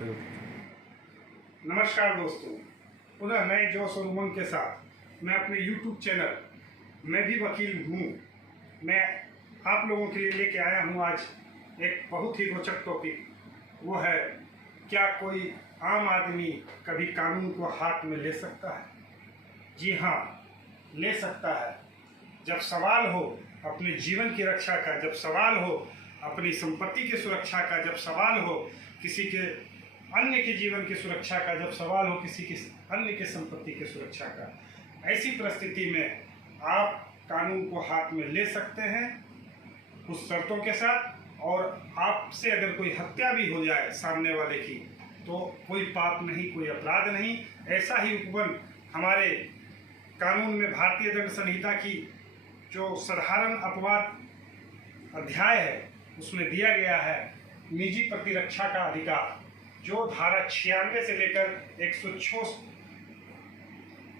नमस्कार दोस्तों, पुनः नए जोश और उमंग के साथ मैं अपने YouTube चैनल मैं भी वकील हूँ मैं आप लोगों के लिए लेके आया हूँ आज एक बहुत ही रोचक टॉपिक। वो है, क्या कोई आम आदमी कभी कानून को हाथ में ले सकता है? जी हाँ, ले सकता है। जब सवाल हो अपने जीवन की रक्षा का, जब सवाल हो अपनी संपत्ति की सुरक्षा का, जब सवाल हो किसी के अन्य के जीवन की सुरक्षा का, जब सवाल हो किसी की अन्य के संपत्ति की सुरक्षा का, ऐसी परिस्थिति में आप कानून को हाथ में ले सकते हैं कुछ शर्तों के साथ। और आपसे अगर कोई हत्या भी हो जाए सामने वाले की, तो कोई पाप नहीं, कोई अपराध नहीं। ऐसा ही उपबंध हमारे कानून में भारतीय दंड संहिता की जो साधारण अपवाद अध्याय है उसमें दिया गया है निजी प्रतिरक्षा का अधिकार, जो धारा 96 से लेकर 106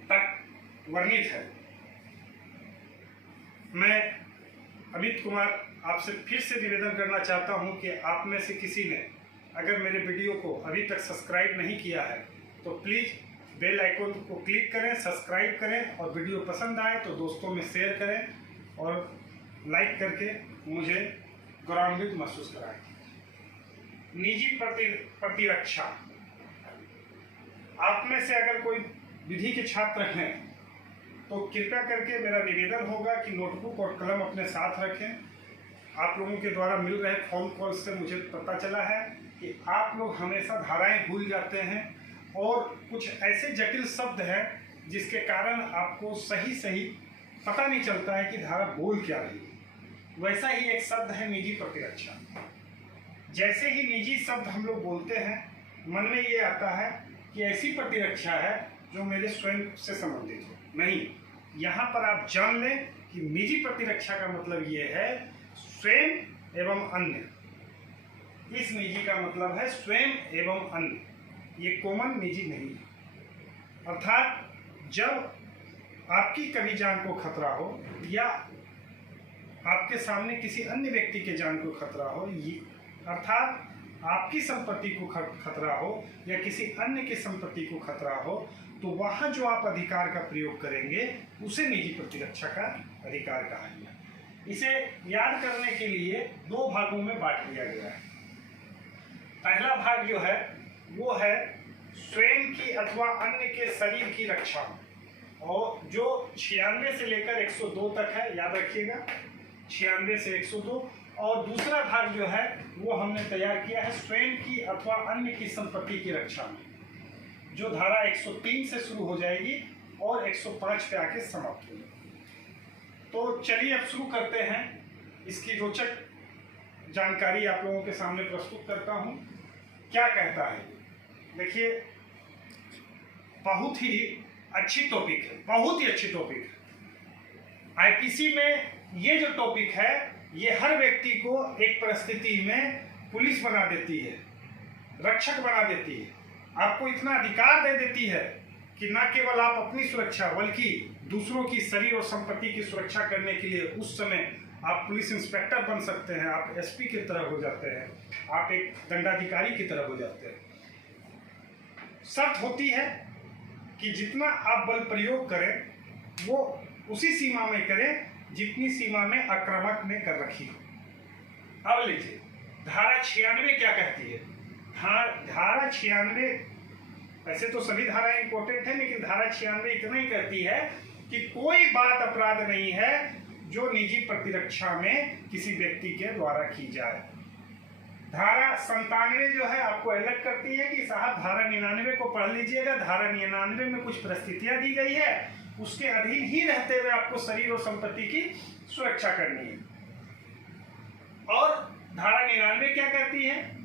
तक वर्णित है। मैं अमित कुमार आपसे फिर से निवेदन करना चाहता हूं कि आप में से किसी ने अगर मेरे वीडियो को अभी तक सब्सक्राइब नहीं किया है तो प्लीज़ बेल आइकन को क्लिक करें, सब्सक्राइब करें, और वीडियो पसंद आए तो दोस्तों में शेयर करें और लाइक करके मुझे गौरवान्वित महसूस कराएं। निजी प्रतिरक्षा, आप में से अगर कोई विधि के छात्र हैं तो कृपया करके मेरा निवेदन होगा कि नोटबुक और कलम अपने साथ रखें। आप लोगों के द्वारा मिल रहे फोन कॉल से मुझे पता चला है कि आप लोग हमेशा धाराएं भूल जाते हैं और कुछ ऐसे जटिल शब्द हैं जिसके कारण आपको सही पता नहीं चलता है कि धारा बोल क्या रही है। वैसा ही एक शब्द है निजी प्रतिरक्षा। जैसे ही निजी शब्द हम लोग बोलते हैं, मन में ये आता है कि ऐसी प्रतिरक्षा है जो मेरे स्वयं से संबंधित हो। नहीं, यहाँ पर आप जान लें कि निजी प्रतिरक्षा का मतलब ये है स्वयं एवं अन्य। इस निजी का मतलब है स्वयं एवं अन्य, ये कॉमन निजी नहीं है। अर्थात जब आपकी कभी जान को खतरा हो या आपके सामने किसी अन्य व्यक्ति के जान को खतरा हो, अर्थात आपकी संपत्ति को खतरा हो या किसी अन्य की संपत्ति को खतरा हो, तो वहाँ जो आप अधिकार का प्रयोग करेंगे उसे निजी प्रतिरक्षा का अधिकार कहा गया। इसे याद करने के लिए दो भागों में बांट दिया गया है। पहला भाग जो है वो है स्वयं की अथवा अन्य के शरीर की रक्षा, और जो 96 से लेकर 102 तक है, याद रखिएगा 96 से 102। और दूसरा भाग जो है वो हमने तैयार किया है स्वयं की अथवा अन्य की संपत्ति की रक्षा में, जो धारा 103 से शुरू हो जाएगी और 105 पे आके समाप्त होगी। तो चलिए अब शुरू करते हैं। इसकी रोचक जानकारी आप लोगों के सामने प्रस्तुत करता हूं। क्या कहता है, देखिए, बहुत ही अच्छी टॉपिक है, बहुत ही अच्छी टॉपिक है। आईपीसी में ये जो टॉपिक है ये हर व्यक्ति को एक परिस्थिति में पुलिस बना देती है, रक्षक बना देती है, आपको इतना अधिकार दे देती है कि न केवल आप अपनी सुरक्षा बल्कि दूसरों की शरीर और संपत्ति की सुरक्षा करने के लिए उस समय आप पुलिस इंस्पेक्टर बन सकते हैं, आप एसपी की तरह हो जाते हैं, आप एक दंडाधिकारी की तरह हो जाते हैं। शर्त होती है कि जितना आप बल प्रयोग करें वो उसी सीमा में करें जितनी सीमा में आक्रामक ने कर रखी हो। अब लीजिए, धारा 96 क्या कहती है? धारा 96, वैसे तो सभी धाराएं इंपॉर्टेंट है, लेकिन धारा 96 इतना ही कहती है कि कोई बात अपराध नहीं है जो निजी प्रतिरक्षा में किसी व्यक्ति के द्वारा की जाए। धारा 97 जो है आपको अलग करती है कि साहब धारा 99 को पढ़ लीजिएगा। धारा 99 में कुछ परिस्थितियां दी गई है, उसके अधीन ही रहते हुए आपको शरीर और संपत्ति की सुरक्षा करनी है। और धारा 99 क्या कहती है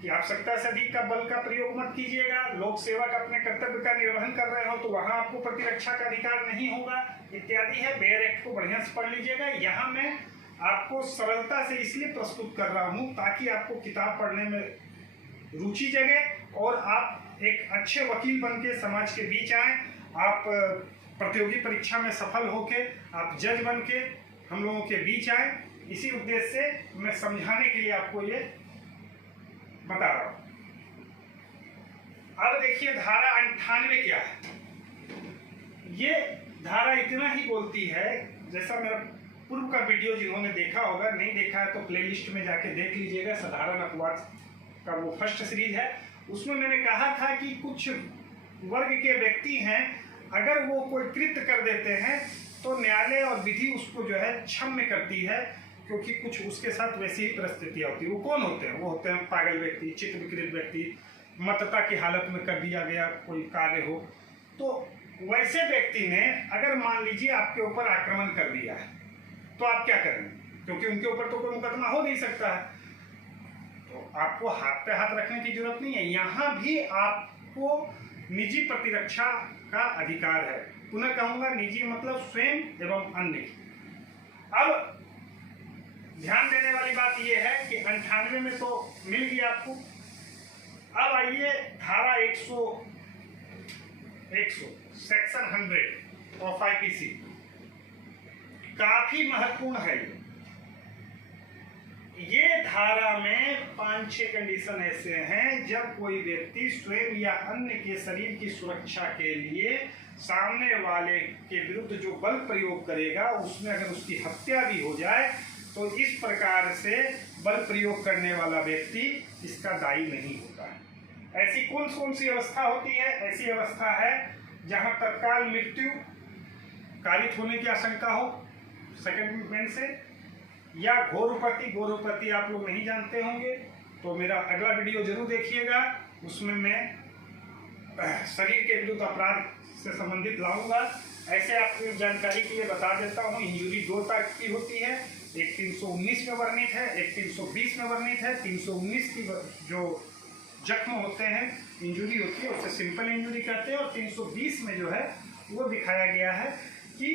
कि आवश्यकता से अधिक का बल का प्रयोग मत कीजिएगा, लोक सेवक अपने कर्तव्य का निर्वहन कर रहे हो तो वहां आपको प्रतिरक्षा का अधिकार नहीं होगा, इत्यादि है। बेयर एक्ट को बढ़िया से पढ़ लीजिएगा। यहाँ मैं आपको सरलता से इसलिए प्रस्तुत कर रहा हूँ ताकि आपको किताब पढ़ने में रुचि जगे और आप एक अच्छे वकील बन के समाज के बीच आए, आप प्रतियोगी परीक्षा में सफल होके आप जज बन के हम लोगों के बीच आए। इसी उद्देश्य से मैं समझाने के लिए आपको ये बता रहा हूँ। अब देखिए धारा 98 क्या है। ये धारा इतना ही बोलती है, जैसा मेरा पूर्व का वीडियो जिन्होंने देखा होगा, नहीं देखा है तो प्लेलिस्ट में जाके देख लीजिएगा, साधारण अपवाद का वो फर्स्ट सीरीज है। उसमें मैंने कहा था कि कुछ वर्ग के व्यक्ति हैं, अगर वो कोई कृत्य कर देते हैं तो न्यायालय और विधि उसको जो है क्षम्य करती है, क्योंकि कुछ उसके साथ वैसी ही परिस्थितियाँ होती है। वो कौन होते हैं? वो होते हैं पागल व्यक्ति, चित्त विकृत व्यक्ति, मतता की हालत में कर दिया गया कोई कार्य हो। तो वैसे व्यक्ति ने अगर मान लीजिए आपके ऊपर आक्रमण कर दिया है तो आप क्या करेंगे? क्योंकि उनके ऊपर तो कोई मुकदमा हो नहीं सकता है, तो आपको हाथ पे हाथ रखने की जरूरत नहीं है। यहाँ भी आपको निजी प्रतिरक्षा का अधिकार है। पुनः कहूंगा, निजी मतलब स्वयं एवं अन्य। अब ध्यान देने वाली बात यह है कि 98 में तो मिल गया आपको। अब आइए धारा 100 सेक्शन 100 ऑफ आईपीसी, काफी महत्वपूर्ण है ये धारा में 5-6 कंडीशन ऐसे हैं, जब कोई व्यक्ति स्वयं या अन्य के शरीर की सुरक्षा के लिए सामने वाले के विरुद्ध जो बल प्रयोग करेगा, उसमें अगर उसकी हत्या भी हो जाए तो इस प्रकार से बल प्रयोग करने वाला व्यक्ति इसका दायी नहीं होता है। ऐसी कौन सी अवस्था होती है? ऐसी अवस्था है जहां तत्काल मृत्यु कारित होने की आशंका हो सेकंड से, या घोर आप लोग नहीं जानते होंगे तो मेरा अगला वीडियो जरूर देखिएगा, उसमें मैं शरीर के विरुद्ध अपराध से संबंधित लाऊंगा। ऐसे आपको जानकारी के लिए बता देता हूँ, इंजुरी 2 तरह की होती है। एक 319 में वर्णित है, एक 320 में वर्णित है। 319 की जो जख्म होते हैं, इंजुरी होती है, उसे सिंपल इंजुरी कहते हैं। और 320 में जो है वो दिखाया गया है कि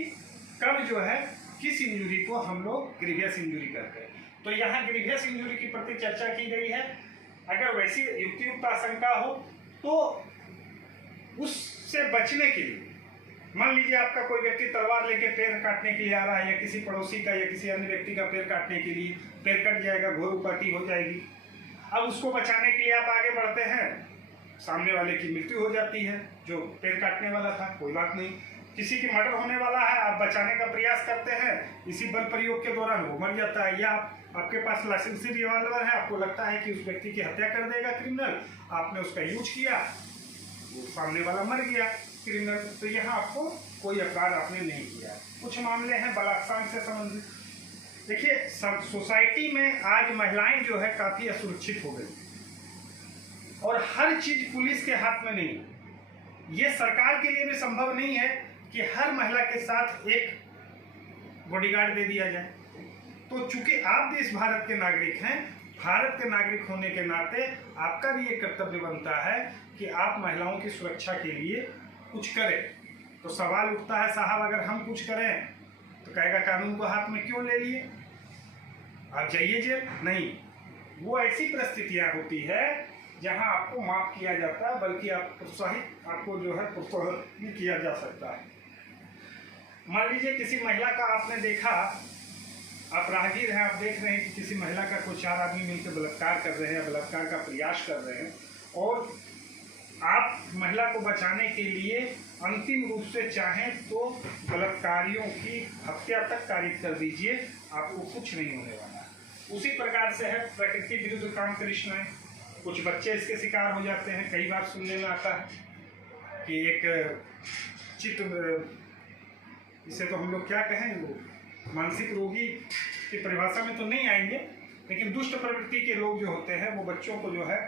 कब जो है किस इंजुरी को हम लोग ग्रीवियस इंजुरी कहते हैं। तो यहाँ ग्रीवियस इंजुरी की प्रति चर्चा की गई है। अगर वैसी युक्तियुक्त आशंका हो तो उससे बचने के लिए, मान लीजिए आपका कोई व्यक्ति तलवार लेके पैर काटने के लिए आ रहा है, या किसी पड़ोसी का या किसी अन्य व्यक्ति का पैर काटने के लिए, पैर कट जाएगा, घोर उपाटी हो जाएगी। अब उसको बचाने के लिए आप आगे बढ़ते हैं, सामने वाले की मृत्यु हो जाती है जो पैर काटने वाला था, कोई बात नहीं। किसी की मर्डर होने वाला है, आप बचाने का प्रयास करते हैं, इसी बल प्रयोग के दौरान वो मर जाता है। या आपके पास लाइसेंसी रिवॉल्वर है, आपको लगता है कि उस व्यक्ति की हत्या कर देगा क्रिमिनल, आपने उसका यूज किया, वो सामने वाला मर गया क्रिमिनल। तो यहाँ आपको कोई अपराध आपने नहीं किया। कुछ मामले हैं बलात्कार से संबंधित। देखिए, सोसाइटी में आज महिलाएं जो है काफी असुरक्षित हो गई, और हर चीज पुलिस के हाथ में नहीं। ये सरकार के लिए भी संभव नहीं है कि हर महिला के साथ एक बॉडीगार्ड दे दिया जाए। तो चूंकि आप देश भारत के नागरिक हैं, भारत के नागरिक होने के नाते आपका भी ये कर्तव्य बनता है कि आप महिलाओं की सुरक्षा के लिए कुछ करें। तो सवाल उठता है, साहब अगर हम कुछ करें तो कहेगा कानून को हाथ में क्यों ले लिए, आप जाइए जेल। नहीं, वो ऐसी परिस्थितियां होती है जहां आपको माफ किया जाता है, बल्कि आपको जो है प्रोत्साहित किया जा सकता है। मान लीजिए किसी महिला का आपने देखा, आप राहगीर हैं, आप देख रहे हैं कि किसी महिला का कोई 4 आदमी मिलकर बलात्कार कर रहे हैं, बलात्कार का प्रयास कर रहे हैं, और आप महिला को बचाने के लिए अंतिम रूप से चाहें तो बलात्कारियों की हत्या तक कारित कर दीजिए, आपको कुछ नहीं होने वाला। उसी प्रकार से है प्रकृति विरुद्ध काम तृष्णाएं। कुछ बच्चे इसके शिकार हो जाते हैं। कई बार सुनने में आता है कि एक चित्त, इसे तो हम लोग क्या कहें, वो मानसिक रोगी की परिभाषा में तो नहीं आएंगे, लेकिन दुष्ट प्रवृत्ति के लोग जो होते हैं वो बच्चों को जो है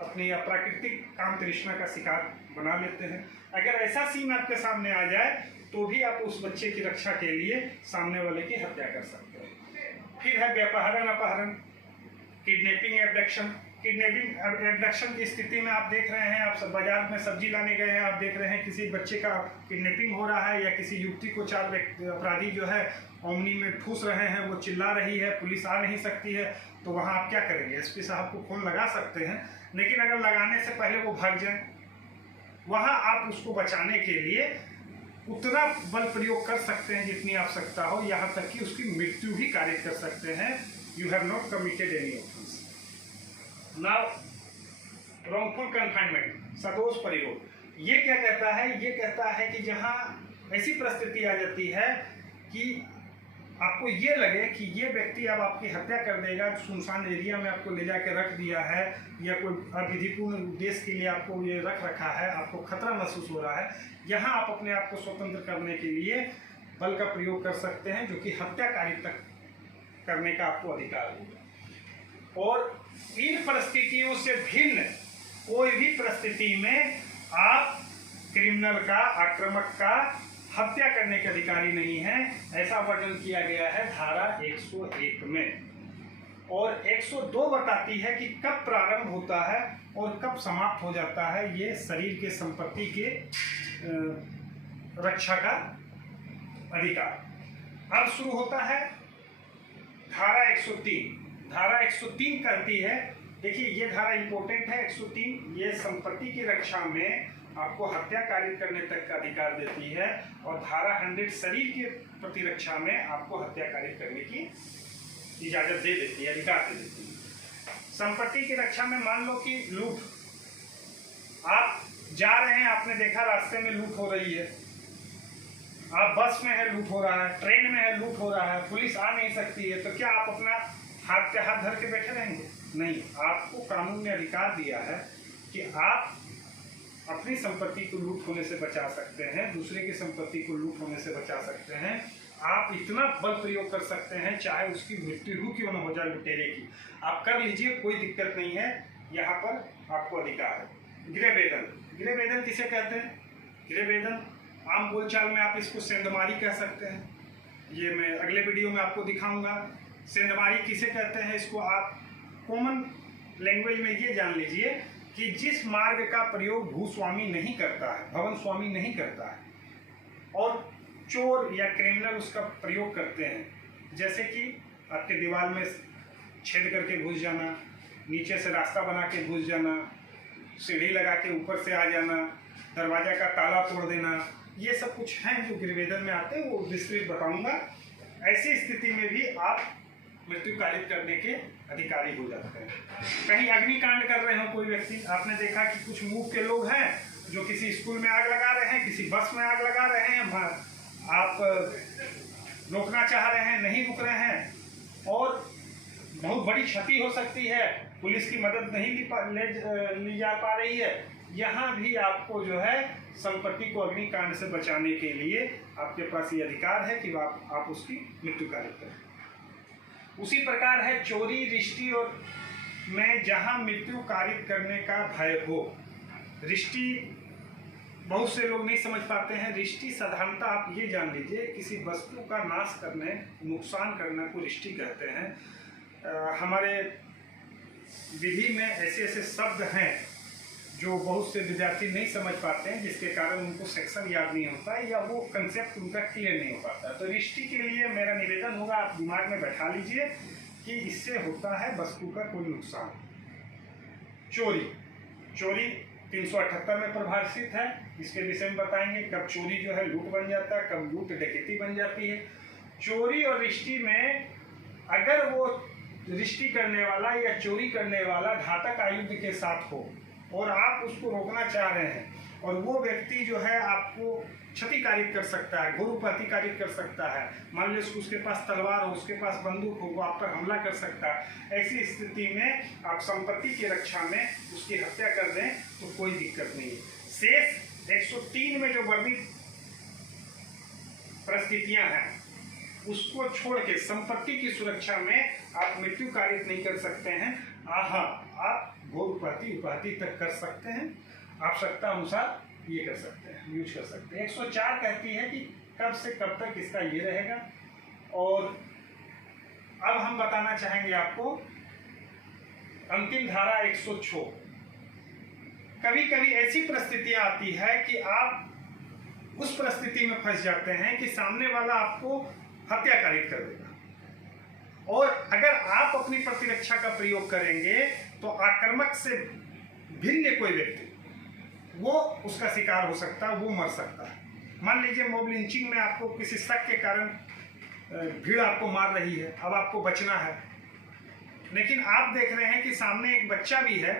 अपनी अप्राकृतिक काम तृष्णा का शिकार बना लेते हैं। अगर ऐसा सीन आपके सामने आ जाए तो भी आप उस बच्चे की रक्षा के लिए सामने वाले की हत्या कर सकते हैं। फिर है व्यापहरण अपहरण, किडनैपिंग एब्डक्शन। किडनैपिंग एब्डक्शन की स्थिति में आप देख रहे हैं, आप सब बाजार में सब्जी लाने गए हैं, आप देख रहे हैं किसी बच्चे का किडनैपिंग हो रहा है, या किसी युवती को 4 अपराधी जो है ओमनी में ठूस रहे हैं, वो चिल्ला रही है, पुलिस आ नहीं सकती है, तो वहाँ आप क्या करेंगे? एसपी साहब को फोन लगा सकते हैं, लेकिन अगर लगाने से पहले वो भाग जाए, वहाँ आप उसको बचाने के लिए उतना बल प्रयोग कर सकते हैं जितनी आवश्यकता हो, यहाँ तक कि उसकी मृत्यु भी कारित कर सकते हैं। You have not committed any offence. Now wrongful confinement, सदोष प्रयोग। ये क्या कहता है? ये कहता है कि जहां ऐसी परिस्थिति आ जाती है कि आपको ये लगे कि ये व्यक्ति अब आपकी हत्या कर देगा, सुनसान एरिया में आपको ले जाके रख दिया है या कोई अविधिपूर्ण उद्देश्य के लिए आपको ये रख रखा है, आपको खतरा महसूस हो रहा है, यहाँ आप अपने आप को स्वतंत्र करने के लिए बल का प्रयोग कर सकते हैं, जो कि हत्याकारी तक करने का आपको अधिकार होगा। और इन परिस्थितियों से भिन्न कोई भी परिस्थिति में आप क्रिमिनल का, आक्रामक का हत्या करने के अधिकारी नहीं है, ऐसा वर्णन किया गया है धारा 101 में। और 102 बताती है कि कब प्रारंभ होता है और कब समाप्त हो जाता है ये शरीर के संपत्ति के रक्षा का अधिकार। अब शुरू होता है धारा 103। धारा 103 कहती है, देखिए ये धारा इंपॉर्टेंट है 103, ये संपत्ति की रक्षा में आपको हत्या कारित करने तक का अधिकार देती है। और धारा 100 शरीर के प्रतिरक्षा में आपको हत्या कारित करने की इजाजत दे देती है, अधिकार दे देती है। संपत्ति की रक्षा में मान लो कि लूट, आप जा रहे हैं, आपने देखा रास्ते में लूट हो रही है, आप बस में है लूट हो रहा है, ट्रेन में है लूट हो रहा है, पुलिस आ नहीं सकती है, तो क्या आप अपना हाथ पे हाथ धर के बैठे रहेंगे? नहीं, आपको कानून ने अधिकार दिया है कि आप अपनी संपत्ति को लूट होने से बचा सकते हैं, दूसरे की संपत्ति को लूट होने से बचा सकते हैं। आप इतना बल प्रयोग कर सकते हैं, चाहे उसकी मृत्यु क्यों न हो जाए लुटेरे की, आप कर लीजिए, कोई दिक्कत नहीं है, यहाँ पर आपको अधिकार है। गृह वेदन, गृह वेदन किसे कहते हैं? गृह वेदन आम बोलचाल में आप इसको सेंधमारी कह सकते हैं, ये मैं अगले वीडियो में आपको दिखाऊंगा। सेंधमारी किसे कहते हैं, इसको आप कॉमन लैंग्वेज में ये जान लीजिए कि जिस मार्ग का प्रयोग भूस्वामी नहीं करता है, भवन स्वामी नहीं करता है, और चोर या क्रिमिनल उसका प्रयोग करते हैं, जैसे कि आपके दीवार में छेद करके घुस जाना, नीचे से रास्ता बना के घुस जाना, सीढ़ी लगा के ऊपर से आ जाना, दरवाजा का ताला तोड़ देना, ये सब कुछ हैं जो गृहवेदन में आते हैं, वो विस्तृत बताऊंगा। ऐसी स्थिति में भी आप मृत्यु कारित करने के अधिकारी हो जाते हैं। कहीं अग्निकांड कर रहे हो कोई व्यक्ति, आपने देखा कि कुछ मूव के लोग हैं जो किसी स्कूल में आग लगा रहे हैं, किसी बस में आग लगा रहे हैं, आप रोकना चाह रहे हैं, नहीं रुक रहे हैं और बहुत बड़ी क्षति हो सकती है, पुलिस की मदद नहीं ली जा पा रही है, यहाँ भी आपको जो है संपत्ति को अग्निकांड से बचाने के लिए आपके पास ये अधिकार है कि आप उसकी मृत्यु कारित करें। उसी प्रकार है चोरी, रिश्ती और में जहां मृत्यु कारित करने का भय हो। रिश्ती बहुत से लोग नहीं समझ पाते हैं। रिश्ती साधारणतः आप ये जान लीजिए, किसी वस्तु का नाश करने, नुकसान करने को रिश्ती कहते हैं। हमारे विधि में ऐसे ऐसे शब्द हैं जो बहुत से विद्यार्थी नहीं समझ पाते हैं, जिसके कारण उनको सेक्शन याद नहीं होता है या वो कंसेप्ट उनका क्लियर नहीं हो पाता। तो रिश्ती के लिए मेरा निवेदन होगा, आप दिमाग में बैठा लीजिए कि इससे होता है वस्तु का कोई नुकसान। चोरी, चोरी 378 में परिभाषित है, इसके विषय में बताएंगे कब चोरी जो है लूट बन जाता है, कब लूट डकैती बन जाती है। चोरी और रिश्ती में अगर वो रिश्ती करने वाला या चोरी करने वाला घातक आयुध के साथ हो और आप उसको रोकना चाह रहे हैं और वो व्यक्ति जो है आपको क्षति कारित कर सकता है, घोर उपहति कारित कर सकता है, मान लीजिए उसके पास तलवार हो, उसके पास बंदूक हो, वो आप पर हमला कर सकता है, ऐसी स्थिति में आप संपत्ति की रक्षा में उसकी हत्या कर दें तो कोई दिक्कत नहीं है। शेष 103 में जो वर्णित परिस्थितियां हैं उसको छोड़ के संपत्ति की सुरक्षा में आप मृत्यु कारित नहीं कर सकते हैं। आप घोर उपहति तक कर सकते हैं, आवश्यकता अनुसार ये कर सकते हैं, यूज कर सकते हैं। 104 कहती है कि कब से कब तक इसका ये रहेगा। और अब हम बताना चाहेंगे आपको अंतिम धारा 106। कभी कभी ऐसी परिस्थितियां आती है कि आप उस परिस्थिति में फंस जाते हैं कि सामने वाला आपको हत्या कारित कर देगा, और अगर आप अपनी प्रतिरक्षा का प्रयोग करेंगे तो आक्रामक से भिन्न कोई व्यक्ति वो उसका शिकार हो सकता है, वो मर सकता है। मान लीजिए मॉब लिंचिंग में आपको किसी शक के कारण भीड़ आपको मार रही है, अब आपको बचना है, लेकिन आप देख रहे हैं कि सामने एक बच्चा भी है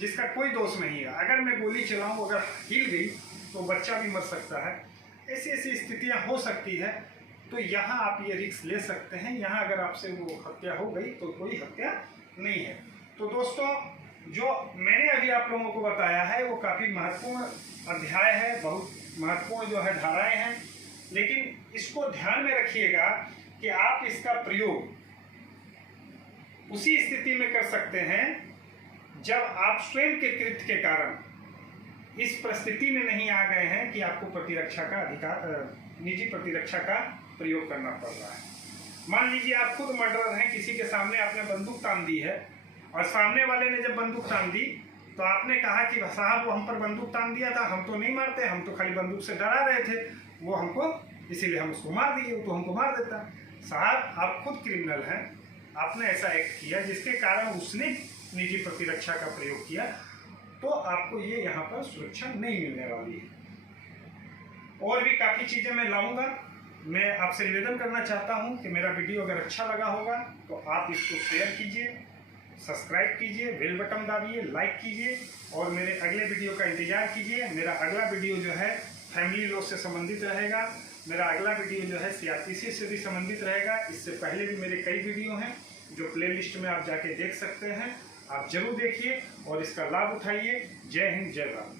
जिसका कोई दोष नहीं है। अगर मैं गोली चलाऊं, अगर हिल गई तो बच्चा भी मर सकता है। ऐसी ऐसी स्थितियां हो सकती है, तो यहाँ आप ये रिस्क ले सकते हैं। यहाँ अगर आपसे वो हत्या हो गई तो कोई हत्या नहीं है। तो दोस्तों, जो मैंने अभी आप लोगों को बताया है वो काफ़ी महत्वपूर्ण अध्याय है, बहुत महत्वपूर्ण जो है धाराएं हैं, लेकिन इसको ध्यान में रखिएगा कि आप इसका प्रयोग उसी स्थिति में कर सकते हैं जब आप स्वयं के कृत्य के कारण इस परिस्थिति में नहीं आ गए हैं कि आपको प्रतिरक्षा का अधिकार, निजी प्रतिरक्षा का प्रयोग करना पड़ रहा है। मान लीजिए आप खुद मर्डरर हैं, किसी के सामने आपने बंदूक तान दी है और सामने वाले ने जब बंदूक तान दी तो आपने कहा कि साहब वो हम पर बंदूक तान दिया था, हम तो नहीं मारते, हम तो खाली बंदूक से डरा रहे थे, वो हमको इसीलिए हम उसको मार दिए, वो तो हमको मार देता। साहब आप खुद क्रिमिनल हैं, आपने ऐसा एक्ट किया जिसके कारण उसने निजी प्रतिरक्षा का प्रयोग किया, तो आपको ये यहाँ पर सुरक्षा नहीं मिलने वाली है। और भी काफ़ी चीज़ें मैं लाऊंगा। मैं आपसे निवेदन करना चाहता हूँ कि मेरा वीडियो अगर अच्छा लगा होगा तो आप इसको शेयर कीजिए, सब्सक्राइब कीजिए, बेल बटन दाबिए, लाइक कीजिए और मेरे अगले वीडियो का इंतजार कीजिए। मेरा अगला वीडियो जो है फैमिली लॉ से संबंधित रहेगा। मेरा अगला वीडियो जो है सीआरपीसी से भी संबंधित रहेगा। इससे पहले भी मेरे कई वीडियो हैं जो प्लेलिस्ट में आप जाके देख सकते हैं। आप जरूर देखिए और इसका लाभ उठाइए। जय हिंद, जय भारत।